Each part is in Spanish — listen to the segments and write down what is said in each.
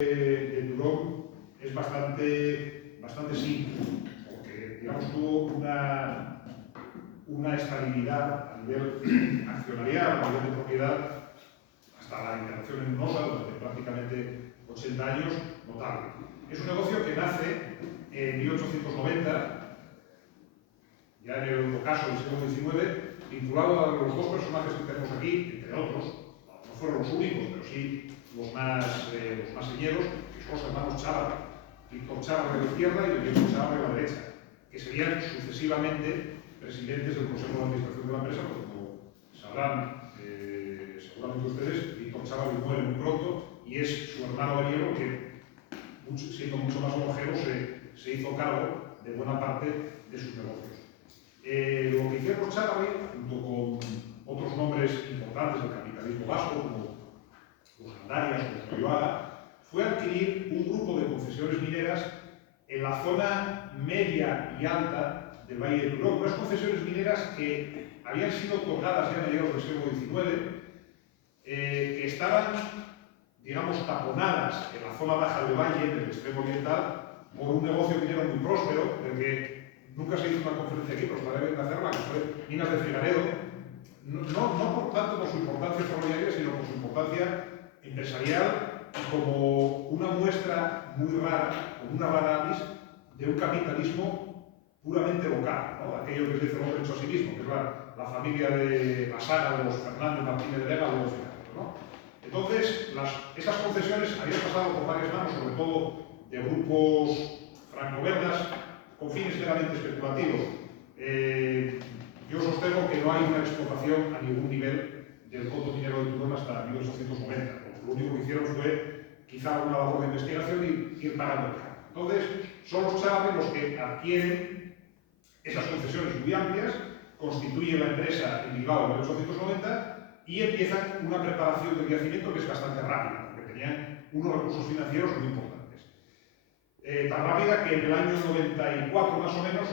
de Turón es bastante simple, porque digamos, tuvo una estabilidad a nivel accionarial, a nivel de propiedad, hasta la integración en Nosa durante prácticamente 80 años, notable. Es un negocio que nace en 1890, ya en el ocaso del siglo XIX, vinculado a los dos personajes que tenemos aquí, entre otros, no fueron los únicos, pero sí los más señeros, que son los hermanos Chávarri, Víctor Chávarri a la izquierda y Víctor Chávarri a la derecha, que serían sucesivamente presidentes del Consejo de Administración de la empresa, porque como sabrán seguramente ustedes, Víctor Chávarri muere muy pronto y es su hermano Ariel que, siendo mucho más longevo, se hizo cargo de buena parte de sus negocios. Lo que hicieron los Chávarri, junto con otros nombres importantes del capitalismo vasco, como los Gandarias o los Rioaga, fue adquirir un grupo de concesiones mineras en la zona media y alta del Valle del Turón. Unas concesiones mineras que habían sido otorgadas ya a mediados del siglo XIX, que estaban, digamos, taponadas en la zona baja del valle, en el extremo oriental, por un negocio minero muy próspero, del que nunca se hizo una conferencia aquí, pero estaría bien de hacerla, que fue Minas de Figaredo, no por tanto por su importancia ferroviaria, sino por su importancia empresarial como una muestra muy rara, como una rara avis, de un capitalismo puramente local, ¿no? Aquello que se dice el hombre hecho a sí mismo, que es la familia de la saga de los Fernández Martínez de Vega o los Figaredo, ¿no? Entonces, esas concesiones habían pasado por varias manos, sobre todo de grupos franco-belgas, con fines meramente especulativos. Yo sostengo que no hay una explotación a ningún nivel del coto minero de Turón hasta 1890. Lo único que hicieron fue quizá una labor de investigación y ir pagando el campo. Entonces, son los Chávarri los que adquieren esas concesiones muy amplias, constituyen la empresa en Bilbao en 1890 y empiezan una preparación del yacimiento que es bastante rápida, porque tenían unos recursos financieros muy importantes. Tan rápida que en el año 94 más o menos,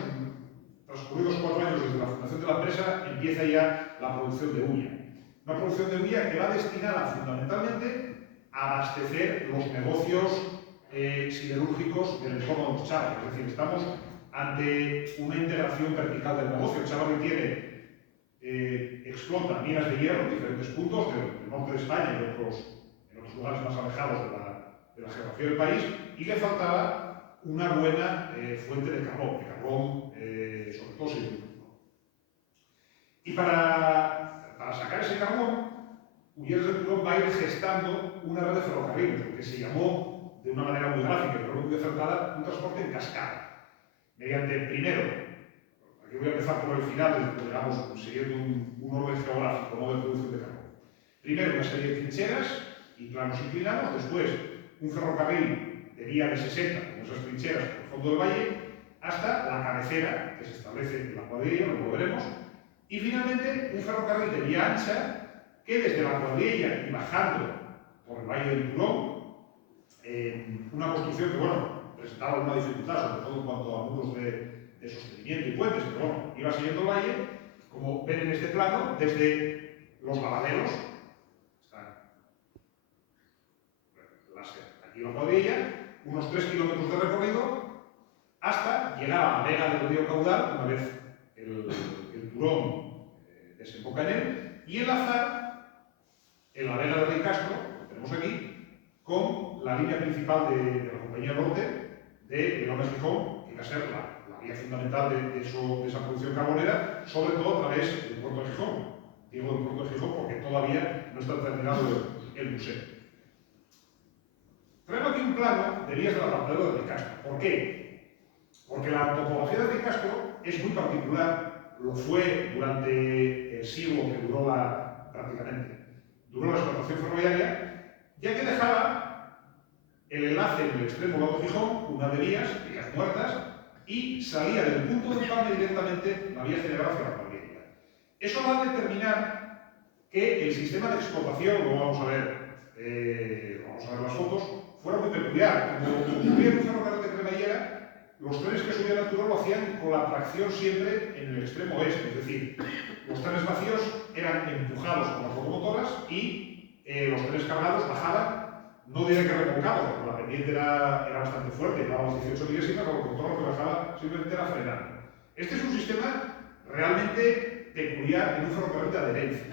transcurridos 4 años desde la fundación de la empresa, empieza ya la producción de uña. Una producción de uña que va destinada fundamentalmente a abastecer los negocios siderúrgicos del entorno de los Chávarri. Es decir, estamos ante una integración vertical del negocio. El Chávarri explota minas de hierro en diferentes puntos del norte de España y en otros lugares más alejados de la geografía del país, y le faltaba una buena fuente de carbón sobre todo silúrico. Y para sacar ese carbón, Ulleres de Turón va a ir gestando una red de ferrocarriles, lo que se llamó de una manera muy gráfica, pero muy acertada, un transporte en cascada. Mediante, primero, aquí voy a empezar por el final, digamos, siguiendo un orden geográfico, no de producción de carbón. Primero, una serie de trincheras y planos inclinados, después un ferrocarril de vía de 60, con esas trincheras por el fondo del valle, hasta la cabecera que se establece en la cuadrilla, lo veremos, y finalmente un ferrocarril de vía ancha que desde la cuadrilla y bajando por el Valle del Turón, una construcción que, bueno, presentaba una dificultad, sobre todo en cuanto a muros de sostenimiento y puentes, pero bueno, iba siguiendo el valle, como ven en este plano, desde los lavaderos, aquí la cuadrilla, unos 3 kilómetros de recorrido, hasta llegar a la vega del río Caudal, una vez el Turón desemboca en él, y enlazar en la vega del Rey Castro, que tenemos aquí, con la línea principal de la Compañía Norte de Linares-Gijón, que va a ser la vía fundamental de esa producción carbonera, sobre todo a través del puerto de Gijón. Digo del puerto de Gijón porque todavía no está terminado el museo. Traigo aquí un plano de vías del apartadero de Rey Castro. ¿Por qué? Porque la topografía de Rey Castro es muy particular, lo fue durante el siglo que duró la explotación ferroviaria, ya que dejaba el enlace en el extremo lado de Gijón, una de vías muertas, y salía del punto de empalme directamente la vía general hacia la cuadrilla. Eso va a determinar que el sistema de explotación, lo vamos a ver las fotos, fuera muy peculiar. Como ocurría en un ferrocarril de cremallera, los trenes que subían al Turón lo hacían con la tracción siempre en el extremo oeste, es decir, los trenes vacíos eran empujados por las locomotoras y los trenes cargados bajaban no diré que remolcado, porque la pendiente era bastante fuerte, daba las 18 milésimas, o todo lo que bajaba simplemente era frenando. Este es un sistema realmente peculiar en un ferrocarril de adherencia,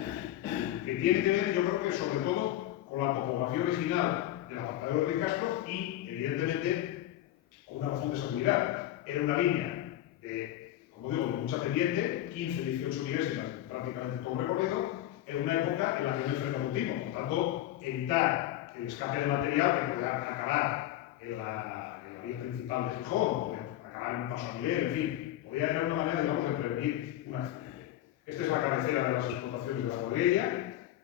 que tiene que ver, yo creo que sobre todo, con la topografía original del apartadero de Ricastro y, evidentemente, con una razón de seguridad. Era una línea de, como digo, de mucha pendiente, 15-18 milésimas prácticamente todo el recorrido, en una época en la que no hay freno continuo. Por tanto, evitar el escape de material que pueda acabar en la vía principal de Gijón, o puede acabar en un paso a nivel, en fin, podría haber una manera, digamos, de prevenir un accidente. Esta es la cabecera de las explotaciones de la cuadrilla,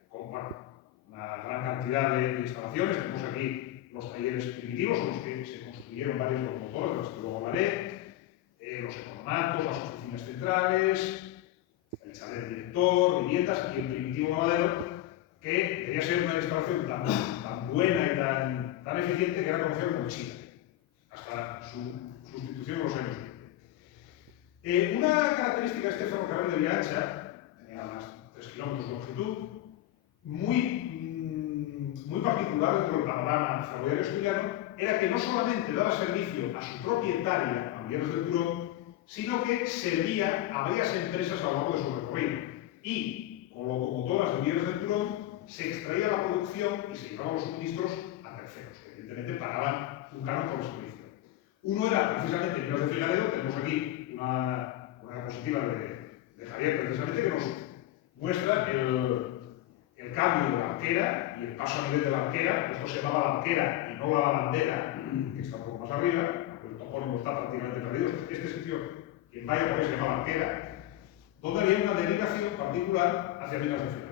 con una gran cantidad de instalaciones. Tenemos aquí los talleres primitivos, en los que se construyeron varios locomotores, de los que luego hablaré, los economatos, las oficinas centrales, el chalet del director, viviendas y el primitivo lavadero, que quería ser una instalación tan buena y tan eficiente que era conocida como el Chile, hasta su sustitución en los años 20. Una característica de este ferrocarril de vía ancha, tenía más 3 kilómetros de longitud, muy particular dentro del panorama ferroviario asturiano, era que no solamente daba servicio a su propietaria, a Mieres del Turón, sino que servía a varias empresas a lo largo de su recorrido. Y con locomotoras de Mieres del Turón se extraía la producción y se llevaban los suministros a terceros, que evidentemente pagaban un canon por el servicio. Uno era precisamente Mieres de Filaredo. Tenemos aquí una diapositiva de Javier, precisamente, que nos muestra el cambio de la arquera y el paso a nivel de la arquera. Esto se llamaba la arquera y no la lavandera, que está un poco más arriba, aunque el topónimo está prácticamente perdido. Este sitio, quien vaya por ahí, se llama la arquera, donde había una derivación particular hacia Minas de Filaredo.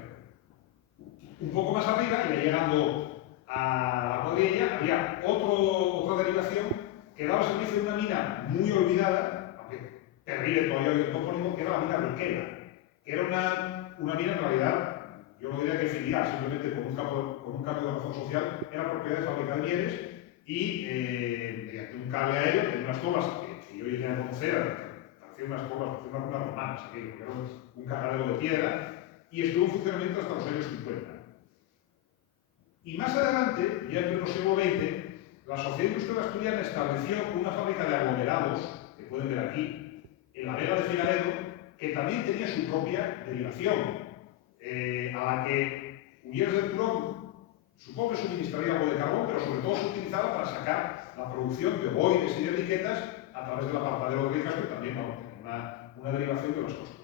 Un poco más arriba, y llegando a la cuadrilla, había otra derivación que daba servicio a una mina muy olvidada, aunque terrible todavía hoy el topónimo, que era la mina Riquera, que era una mina en realidad, yo no diría que filial, simplemente con un cambio de razón social, era propiedad de Fábrica de Mieres y mediante un cable aéreo, tenía unas tomas que yo llegué a conocer, parecían unas runas romanas, aquello, porque era un cargadero de piedra, y estuvo en funcionamiento hasta los años 50. Y más adelante, ya en el siglo XX, la Sociedad Industrial Asturiana estableció una fábrica de aglomerados, que pueden ver aquí, en la Vega de Filaredo, que también tenía su propia derivación, a la que Mieres del Turón supongo que suministraría algo de carbón, pero sobre todo se utilizaba para sacar la producción de ovoides y de etiquetas a través del apartadero de Ricastro, y también tenía una derivación de las costas.